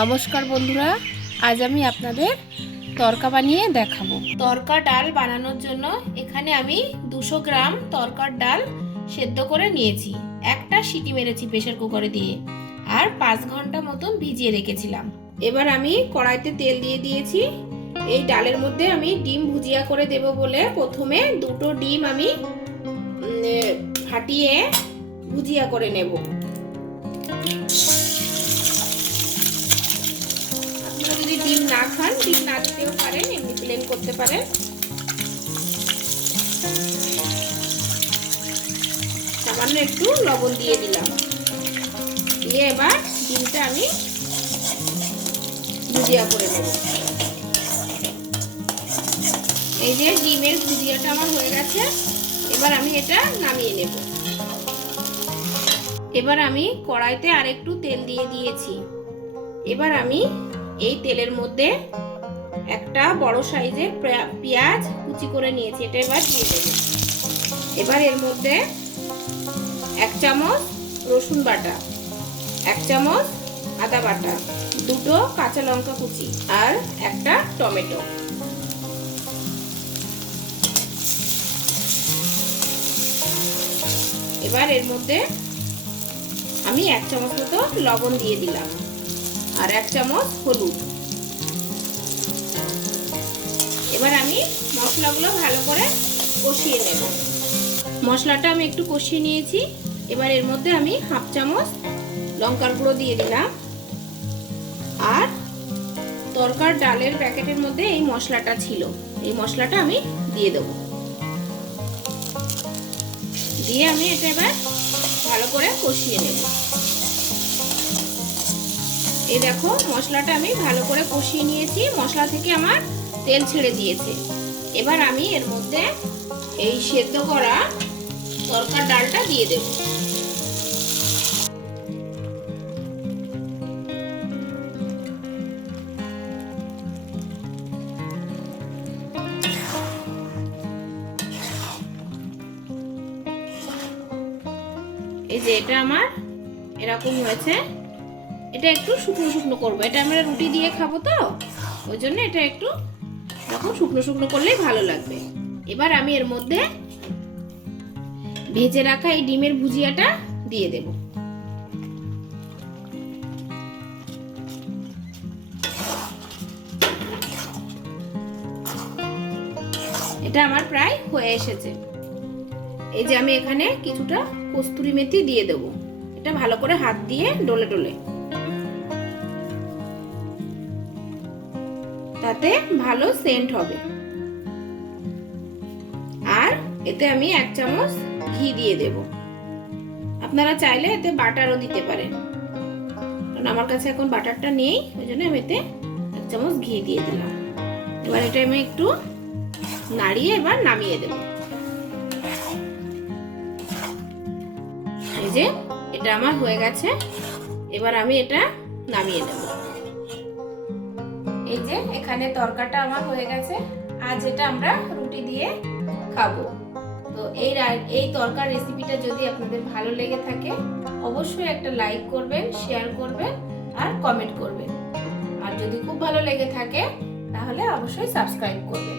নমস্কার বন্ধুরা, আজ আমি আপনাদের তরকা বানিয়ে দেখাবো। তরকা ডাল বানানোর জন্য এখানে আমি 200 গ্রাম তরকার ডাল সেদ্ধ করে নিয়েছি। একটা সিটি মেরেছি প্রেসার কুকারে দিয়ে, আর 5 ঘন্টা মতন ভিজিয়ে রেখেছিলাম। এবার আমি কড়াইতে তেল দিয়ে দিয়েছি। এই ডালের মধ্যে আমি ডিম ভুজিয়া করে দেব বলে প্রথমে 2টো ডিম আমি ফাটিয়ে ভুজিয়া করে নেব। যদি ডিম না খান, ডিম না দিতেও পারেন, এমনি প্লেন করতে পারেন। সামান্য একটু লবণ দিয়ে দিলাম, দিয়ে এবার ডিমটা আমি ভুজিয়া করে নেব। এই যে ডিমের ভুজিয়াটা আমার হয়ে গেছে, এবার আমি এটা নামিয়ে নেব। এবার আমি কড়াইতে আরেকটু তেল দিয়ে দিয়েছি। এবার আমি এই তেলের মধ্যে একটা বড় সাইজের পেঁয়াজ কুচি করে নিয়েছি, এটা এবার দিয়ে দেব। এবার এর মধ্যে 1 চামচ রসুন বাটা, 1 চামচ আদা বাটা, 2টো কাঁচা লঙ্কা কুচি আর একটা টমেটো। এবার এর মধ্যে আমি 1 চামচ মতো লবণ দিয়ে দিলাম আর 1 চামচ হলুদ। এবার আমি মশলাগুলো ভালো করে কষিয়ে নেব। মশলাটা আমি একটু কষিয়ে নিয়েছি। এবার এর মধ্যে আমি 1/2 চামচ লঙ্কার গুঁড়ো দিয়ে দিলাম, আর তরকার ডালের প্যাকেটের মধ্যে এই মশলাটা ছিল, এই মশলাটা আমি দিয়ে দেব। দিয়ে আমি এটা এবার ভালো করে কষিয়ে নেব। এই দেখো, মশলাটা আমি ভালো করে কষিয়ে নিয়েছি, মশলা থেকে আমার তেল ছেড়ে দিয়েছে। এবার আমি এর মধ্যে এই সেদ্ধ করা তরকার ডালটা দিয়ে দেব। এই যে এটা আমার এরকম হয়েছে। এটা একটু শুকনো শুকনো করবো, এটা আমরা রুটি দিয়ে খাবো, তো ওই জন্য এটা একটু এরকম শুকনো শুকনো করলেই ভালো লাগবে। এবার আমি এর মধ্যে ভেজে রাখা এই ডিমের ভুজিয়াটা দিয়ে দেব। এটা আমার প্রায় হয়ে এসেছে। এই যে আমি এখানে কিছুটা কস্তুরি মেথি দিয়ে দেব। এটা ভালো করে হাত দিয়ে ডলে ডলে, তাতে ভালো সেন্ট হবে। আর এতে আমি 1 চামচ ঘি দিয়ে দেব। আপনারা চাইলে এতে বাটারও দিতে পারেন, কারণ আমার কাছে এখন বাটারটা নেই, ওই জন্য আমি এতে 1 চামচ ঘি দিয়ে দিলাম। এবার এটা আমি একটু নাড়িয়ে এবার নামিয়ে দেব। এই যে এটা আমার হয়ে গেছে, এবার আমি এটা নামিয়ে নেব। এই যে এখানে তরকাটা আমার হয়ে গেছে। আজ এটা আমরা রুটি দিয়ে খাবো। তো এই তরকার রেসিপিটা যদি আপনাদের ভালো লেগে থাকে, অবশ্যই একটা লাইক করবেন, শেয়ার করবেন আর কমেন্ট করবেন। আর যদি খুব ভালো লেগে থাকে তাহলে অবশ্যই সাবস্ক্রাইব করবেন।